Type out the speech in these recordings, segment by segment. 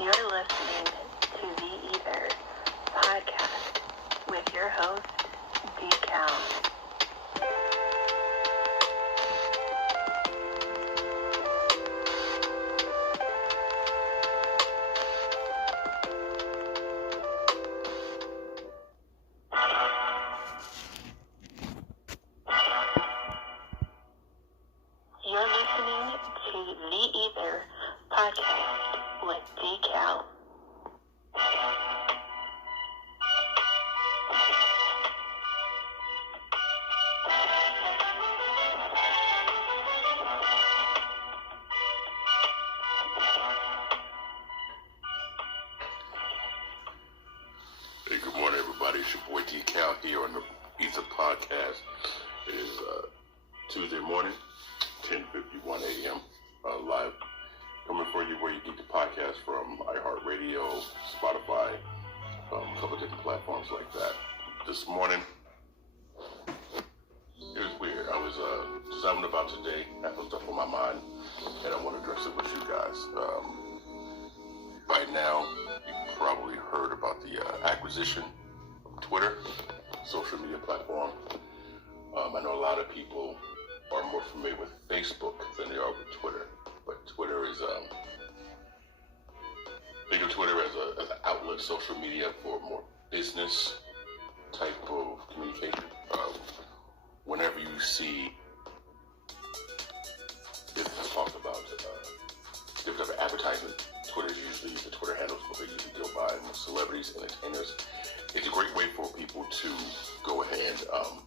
You're listening to the Ether podcast with your host, Decal. You're listening to the Ether podcast with Decal. Hey, good morning, everybody. It's your boy Decal here on the Ether podcast. It is Tuesday morning, 10:51 a.m. Live, coming for you where you get the podcast from iHeartRadio, Spotify, a couple of different platforms like that. This morning, it was weird. I was just out and about today, had some stuff on my mind, and I want to address it with you guys. By now, you probably heard about the acquisition of Twitter, social media platform. I know a lot of people are more familiar with Facebook than they are with Twitter, but Twitter is think of Twitter as an outlet, social media for more business type of communication. Whenever you see business talked about different type of advertisement, Twitter is usually the Twitter handles what they usually go by, celebrities, entertainers. It's a great way for people to go ahead and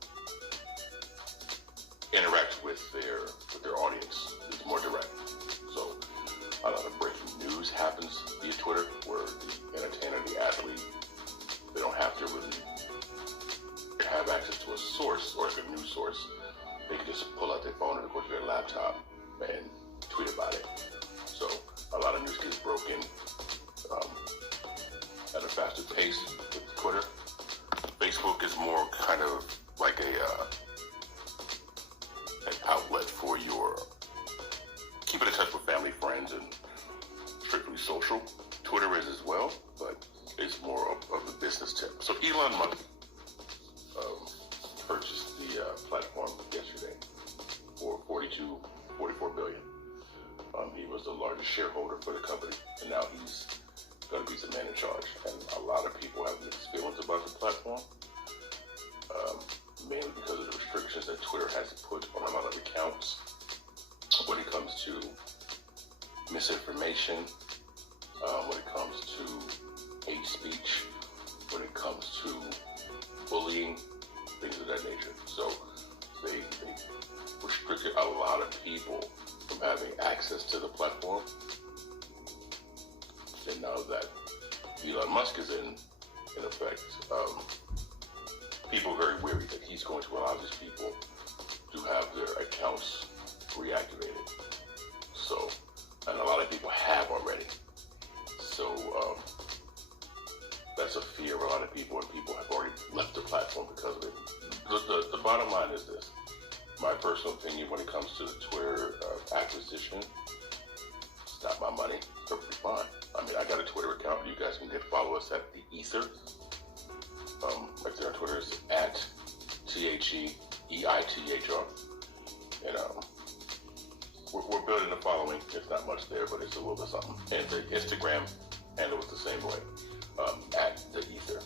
interact with their audience. It's more direct. So a lot of breaking news happens via Twitter, where the entertainer, the athlete, they don't have to really have access to a source or like a news source. They can just pull out their phone and go to their laptop and tweet about it. So a lot of news gets broken at a faster pace with Twitter. Facebook is more kind of like an outlet for your keeping in touch with family, friends, and strictly social. Twitter is as well, but it's more of the business tip. So Elon Musk purchased the platform yesterday for $44 billion. He was the largest shareholder for the company, and now he's going to be the man in charge. And a lot of people have mixed feelings about the platform, mainly because of the restrictions that Twitter has put on a lot of accounts when it comes to misinformation, when it comes to hate speech, when it comes to bullying, things of that nature. So they restricted a lot of people from having access to the platform. And now that Elon Musk is in effect, people are very worried that he's going to allow these people to have their accounts reactivated. So, and a lot of people have already. So, that's a fear of a lot of people, and people have already left the platform because of it. The bottom line is this. My personal opinion when it comes to the Twitter acquisition, it's not my money. It's perfectly fine. I mean, I got a Twitter account. You guys can follow us at the Ether. Right there on Twitter is at TheEithr. And we're building a following. It's not much there, but it's a little bit something. And the Instagram handle is the same way, at the Ether.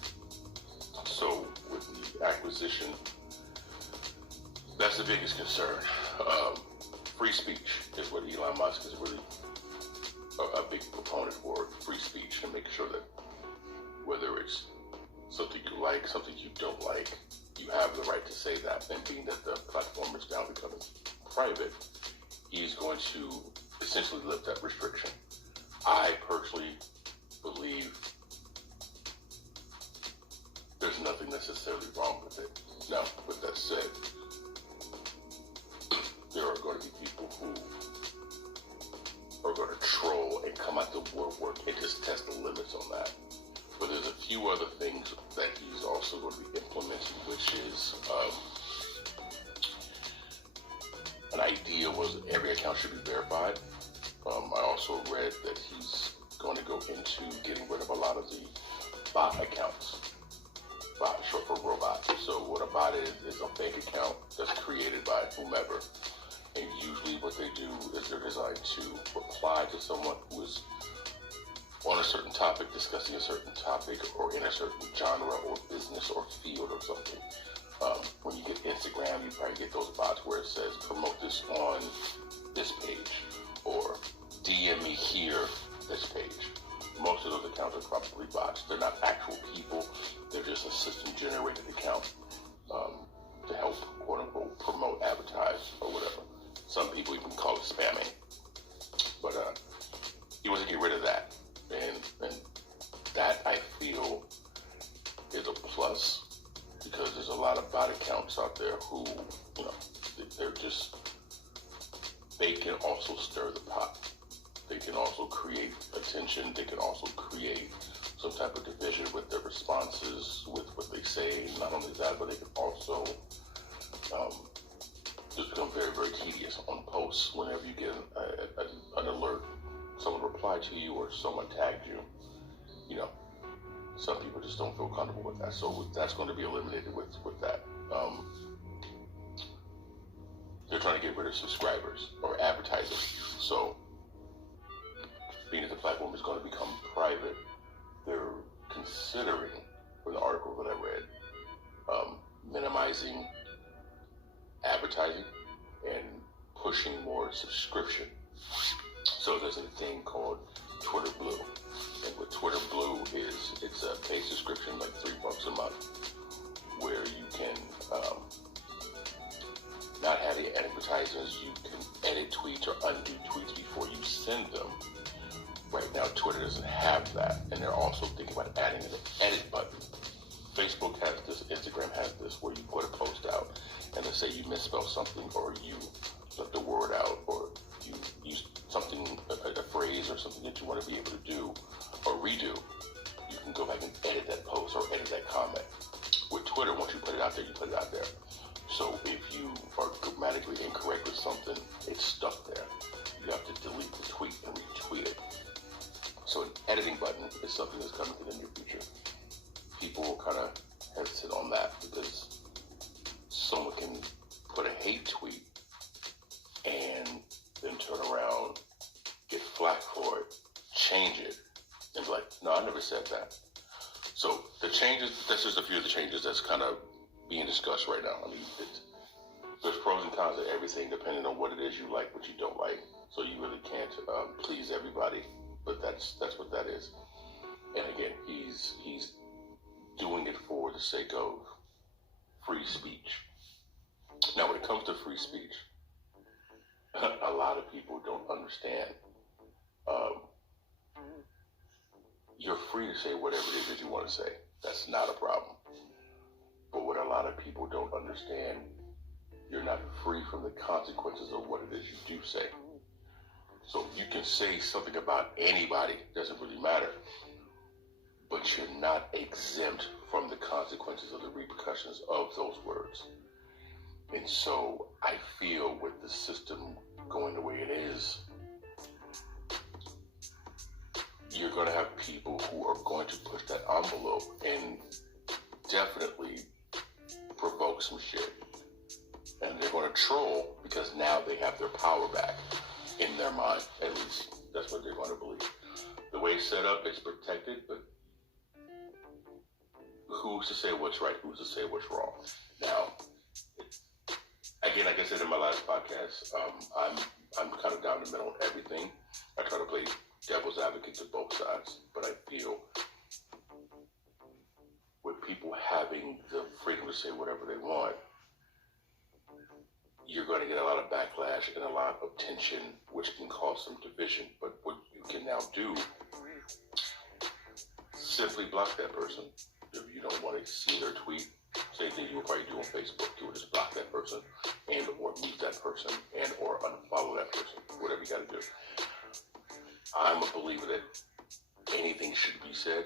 So with the acquisition, that's the biggest concern. Free speech is what Elon Musk is really a big proponent for, free speech, and making sure that whether it's something you like, something you don't like, you have the right to say that. And being that the platform is now becoming private, he's going to essentially lift that restriction. I personally believe there's nothing necessarily wrong with it. Now, with that said, there are going to be people who are going to troll and come out the woodwork and just test the limits on that. But there's a few other things that he's also going to be implementing, which is an idea was every account should be verified. I also read that he's going to go into designed to reply to someone who is on a certain topic, discussing a certain topic, or in a certain genre or business or field or something. When you get Instagram, you probably get those bots where it says, promote this on this page, or DM me here, this page. Most of those accounts are probably bots. They're not actual people. They're just a system-generated account to help, quote-unquote, promote, advertise, or whatever. Some people even call it spamming. But he wants to get rid of that. And that, I feel, is a plus, because there's a lot of bot accounts out there who, they're just, they can also stir the pot. They can also create attention. They can also create some type of division with their responses, with what they say. Not only that, but they can also just become very, very tedious on posts whenever you get an alert. Someone replied to you or someone tagged you. Some people just don't feel comfortable with that. So that's going to be eliminated with that. They're trying to get rid of subscribers or advertisers. So being that the platform is going to become private, they're considering, from the article that I read, minimizing advertising and pushing more subscription. So there's a thing called Twitter Blue. And what Twitter Blue is, it's a paid subscription, like $3 a month, where you can not have any advertisements. You can edit tweets or undo tweets before you send them. Right now, Twitter doesn't have that, and they're also thinking about adding an edit button. Facebook has this, Instagram has this, where you put a post out, and let's say you misspell something, or you left a word out, or you use something, a phrase or something that you want to be able to do or redo. You can go back and edit that post or edit that comment. With Twitter, once you put it out there, you put it out there. So if you are grammatically incorrect with something, it's stuck there. You have to delete the tweet and retweet it. So an editing button is something that's coming in the near future. People will kind of hesitate on that because someone can put a hate tweet and then turn around, get flack for it, change it, and be like, no, I never said that. So the changes, that's just a few of the changes that's kind of being discussed right now. I mean, there's pros and cons of everything depending on what it is you like, what you don't like. So you really can't please everybody, but that's what that is. And again, he's doing it for the sake of free speech. Now, when it comes to free speech, a lot of people don't understand. You're free to say whatever it is that you want to say. That's not a problem. But what a lot of people don't understand, you're not free from the consequences of what it is you do say. So you can say something about anybody, doesn't really matter, but you're not exempt from the consequences of the repercussions of those words. And so I feel with the system going the way it is, you're going to have people who are going to push that envelope and definitely provoke some shit. And they're going to troll because now they have their power back in their mind. At least that's what they're going to believe. The way it's set up, it's protected, but who's to say what's right? Who's to say what's wrong? Now, again, like I said in my last podcast, I'm kind of down the middle on everything. I try to play devil's advocate to both sides, but I feel with people having the freedom to say whatever they want, you're going to get a lot of backlash and a lot of tension, which can cause some division. But what you can now do, simply block that person. If you don't want to see their tweet, same thing you would probably do on Facebook. You would just block that person and or mute that person and or unfollow that person, whatever you got to do. I'm a believer that anything should be said,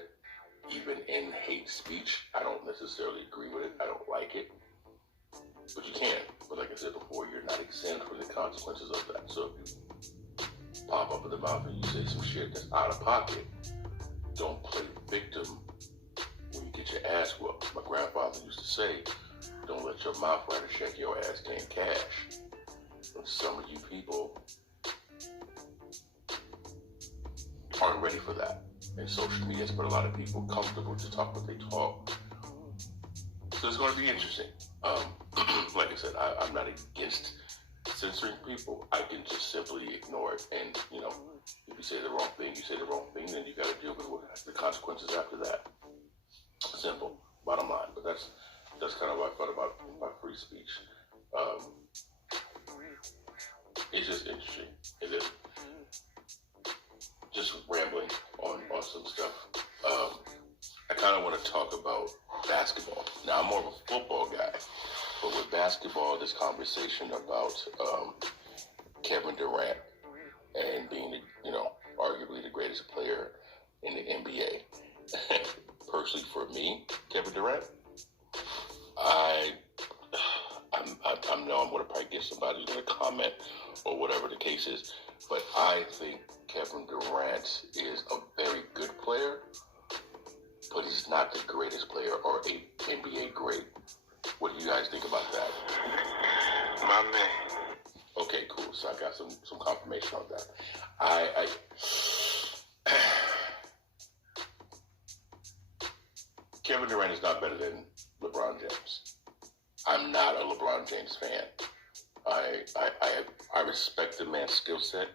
even in hate speech. I don't necessarily agree with it. I don't like it. But you can. But like I said before, you're not exempt from the consequences of that. So if you pop up in the mouth and you say some shit that's out of pocket, don't play victim when you get your ass whooped. My grandfather used to say, don't let your mouth write a check your ass can't cash. And some of you people ready for that. And social media has put a lot of people comfortable to talk what they talk. So it's going to be interesting. Like I said, I'm not against censoring people. I can just simply ignore it. And, you know, if you say the wrong thing, you say the wrong thing, then you got to deal with the consequences after that. Simple, bottom line. But that's kind of what I thought about free speech. It's just interesting. Is it just rambling on some stuff? I kind of want to talk about basketball. Now, I'm more of a football guy, but with basketball, this conversation about Kevin Durant and being, arguably the greatest player in the NBA. Personally, for me, Kevin Durant, I know I'm going to probably get somebody who's going to comment or whatever the case is, but I think Kevin Durant is a very good player, but he's not the greatest player or a NBA great. What do you guys think about that? My man. Okay, cool. So I got some confirmation on that. Kevin Durant is not better than LeBron James. I'm not a LeBron James fan. I respect the man's skill set,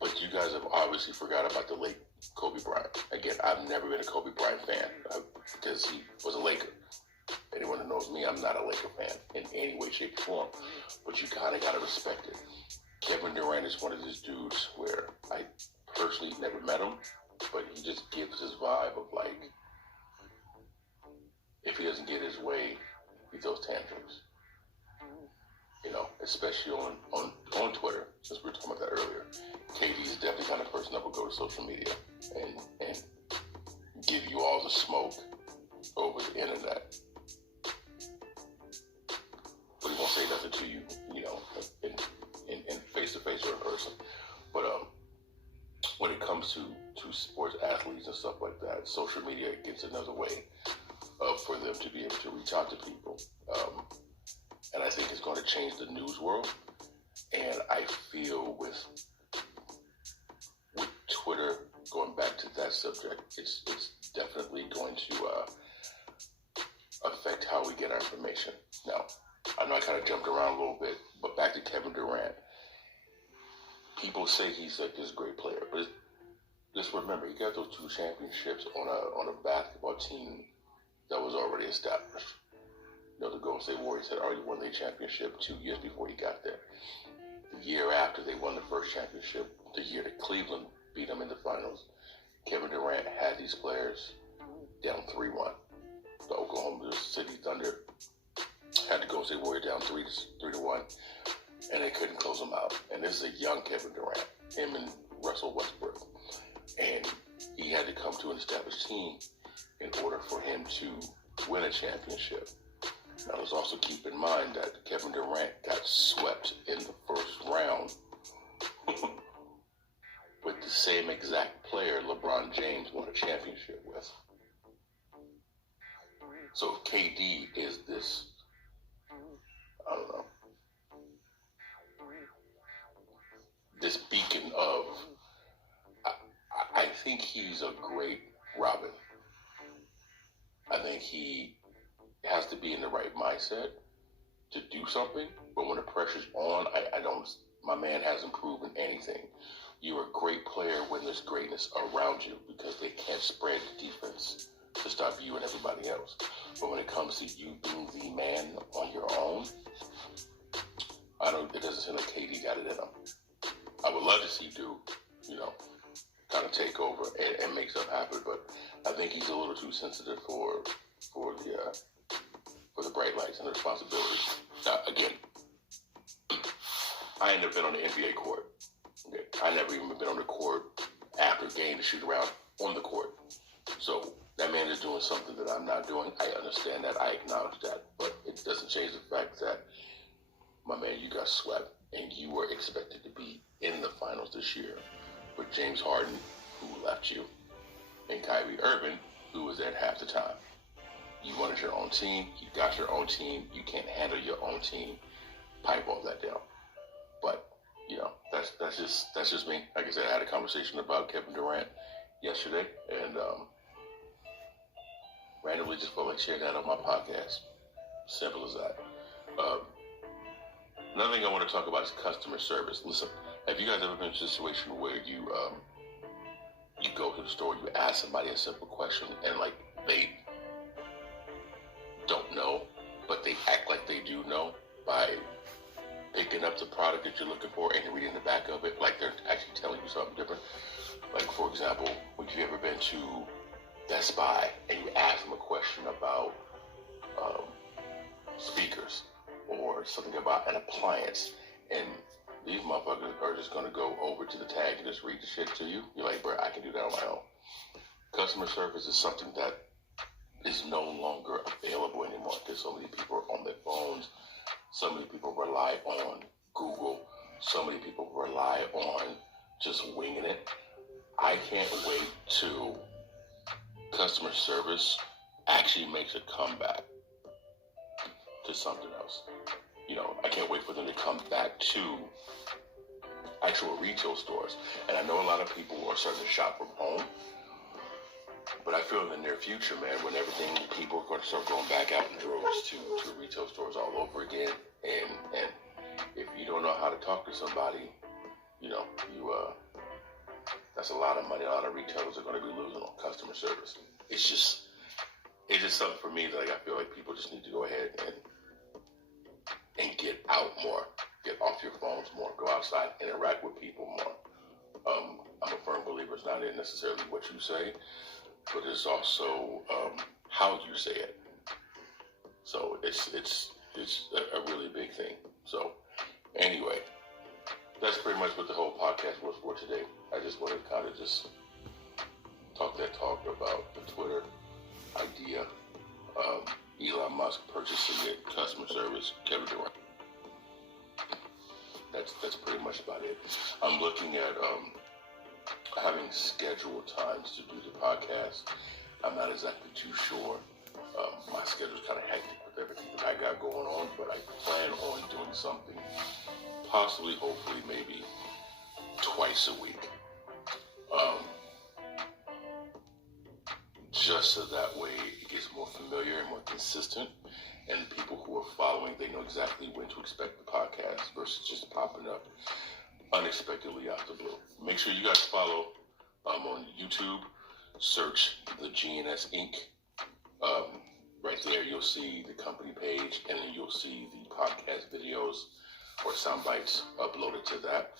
but you guys have obviously forgot about the late Kobe Bryant. Again, I've never been a Kobe Bryant fan because he was a Laker. Anyone who knows me, I'm not a Laker fan in any way, shape, or form. But you kind of got to respect it. Kevin Durant is one of those dudes where I personally never met him, but he just gives his vibe of like, if he doesn't get his way, he throws tantrums. Especially on Twitter, since we were talking about that earlier. KD is definitely the kind of person that will go to social media and give you all the smoke over the internet. But he won't say nothing to you, in face-to-face or in person. But when it comes to sports athletes and stuff like that, social media gets another way for them to be able to reach out to people. And I think it's going to change the news world. And I feel with Twitter, going back to that subject, it's definitely going to affect how we get our information. Now, I know I kind of jumped around a little bit, but back to Kevin Durant. People say he's like this great player, but just remember, he got those 2 championships on a basketball team that was already established. The Golden State Warriors had already won their championship 2 years before he got there. The year after they won the first championship, the year that Cleveland beat them in the finals, Kevin Durant had these players down 3-1. The Oklahoma City Thunder had the Golden State Warriors down 3-1, and they couldn't close them out. And this is a young Kevin Durant, him and Russell Westbrook. And he had to come to an established team in order for him to win a championship. Now, let's also keep in mind that Kevin Durant got swept in the first round with the same exact player LeBron James won a championship with. So if KD is this, I don't know, this beacon of, I think he's a great Robin. I think he has to be in the right mindset to do something, but when the pressure's on, my man hasn't proven anything. You're a great player when there's greatness around you because they can't spread the defense to stop you and everybody else. But when it comes to you being the man on your own, it doesn't seem like KD got it in him. I would love to see Duke, kind of take over and make stuff happen, but I think he's a little too sensitive for the bright lights and the responsibilities. Now, again, I ain't never been on the NBA court. Okay? I never even been on the court after a game to shoot around on the court. So that man is doing something that I'm not doing. I understand that. I acknowledge that. But it doesn't change the fact that, my man, you got swept and you were expected to be in the finals this year with James Harden, who left you, and Kyrie Irving, who was there half the time. You wanted your own team. You got your own team. You can't handle your own team. Pipe all that down. But, that's just me. Like I said, I had a conversation about Kevin Durant yesterday, and randomly just felt like sharing that on my podcast. Simple as that. Another thing I want to talk about is customer service. Listen, have you guys ever been in a situation where you go to the store, you ask somebody a simple question, and like they don't know, but they act like they do know by picking up the product that you're looking for and reading the back of it, like they're actually telling you something different. Like, for example, would you ever been to Best Buy and you ask them a question about speakers or something about an appliance, and these motherfuckers are just going to go over to the tag and just read the shit to you? You're like, bro, I can do that on my own. Customer service is something that is no longer available anymore because so many people are on their phones. So many people rely on Google. So many people rely on just winging it. I can't wait till customer service actually makes a comeback to something else. You know, I can't wait for them to come back to actual retail stores. And I know a lot of people are starting to shop from home, but I feel in the near future, man, when people are going to start going back out in droves to retail stores all over again. And if you don't know how to talk to somebody, you know, that's a lot of money. A lot of retailers are going to be losing on customer service. It's just something for me that I feel like people just need to go ahead and get out more, get off your phones more, go outside, interact with people more. I'm a firm believer it's not necessarily what you say, but it's also how you say it. So it's a really big thing. So anyway, that's pretty much what the whole podcast was for today. I just wanted to kind of just talk that talk about the Twitter idea. Elon Musk purchasing it, customer service, Kevin Durant. That's pretty much about it. I'm looking at having scheduled times to do the podcast. I'm not exactly too sure. My schedule's kind of hectic with everything that I got going on, but I plan on doing something, possibly, hopefully, maybe twice a week. Just so that way it gets more familiar and more consistent, and people who are following, they know exactly when to expect the podcast versus just popping up unexpectedly out the blue. Make sure you guys follow on YouTube. Search the GNS Inc. Right there, you'll see the company page, and then you'll see the podcast videos or sound bites uploaded to that.